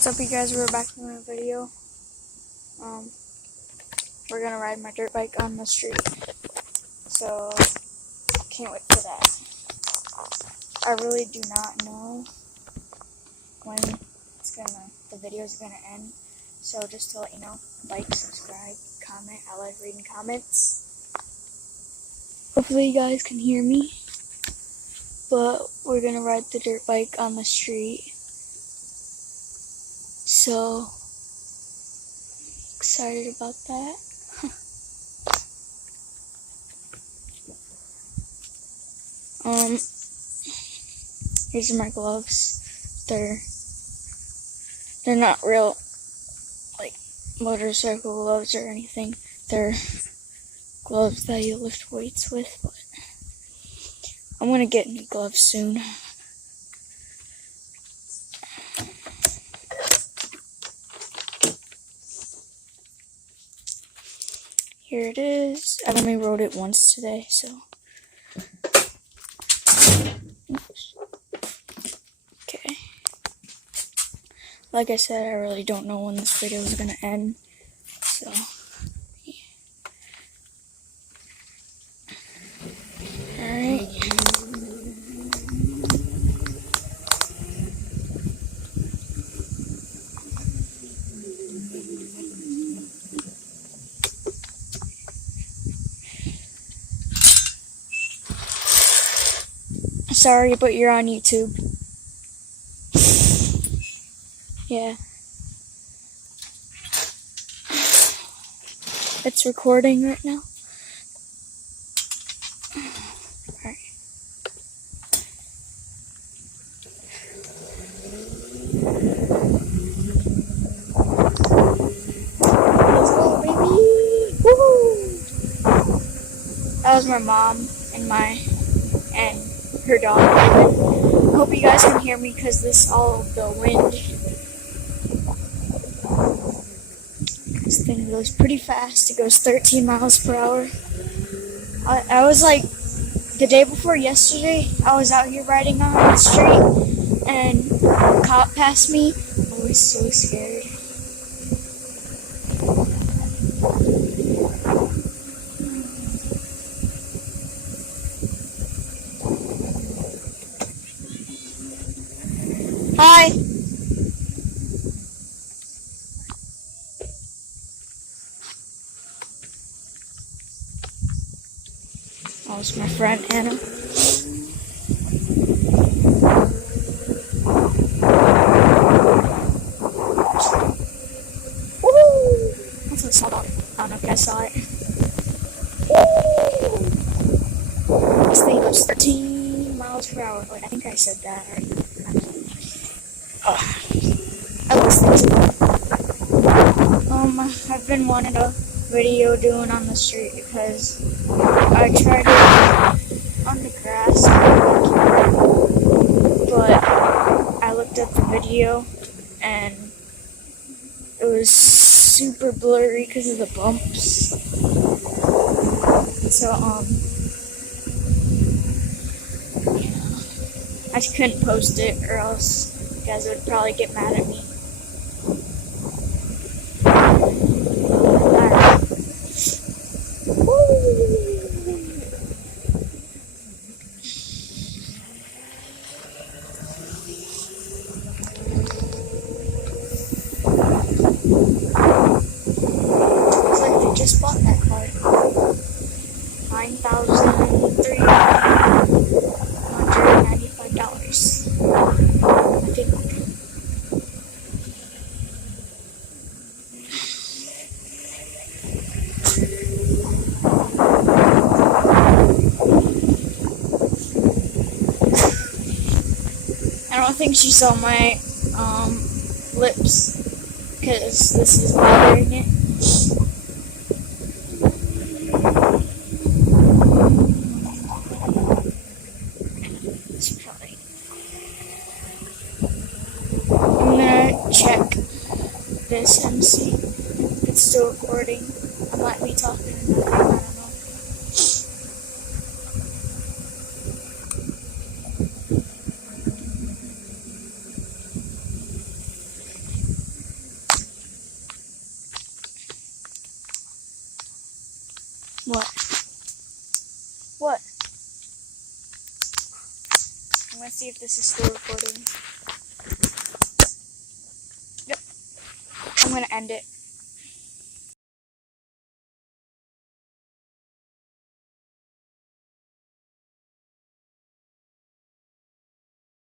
What's up, you guys? We're back with another video. We're gonna ride my dirt bike on the street, so can't wait for that. I really do not know when the video's gonna end, so just to let you know, like, subscribe, comment. I like reading comments. Hopefully you guys can hear me, but we're gonna ride the dirt bike on the street. So excited about that. These are my gloves. They're not real like motorcycle gloves or anything. They're gloves that you lift weights with, but I'm gonna get new gloves soon. Here it is. I only rode it once today, so. Oops. Okay. Like I said, I really don't know when this video is gonna end, so. Yeah. Alright. Sorry, but you're on YouTube. Yeah. It's recording right now. Alright. Let's go, baby! Woohoo! That was my mom and her dog. I hope you guys can hear me because the wind. This thing goes pretty fast. It goes 13 miles per hour. I was like, the day before yesterday, I was out here riding on the street and a cop passed me. I was so scared. Hi! That was my friend Anna. Woo! That's a small dog. I don't know if you guys saw it. Woo! This thing goes 13 miles per hour. Wait, I think I said that already. I love this thing. I've been wanting a video doing on the street because I tried it on the grass, but I looked up the video and it was super blurry because of the bumps. So, yeah, I just couldn't post it or else you guys would probably get mad at me. Looks like they just bought that car. $9,395. I think. I don't think she saw my lips because this is bothering it. It's probably. I'm gonna check this and see if it's still recording. I might be talking and nothing, I don't know. What? What? I'm gonna see if this is still recording. Yep. I'm gonna end it.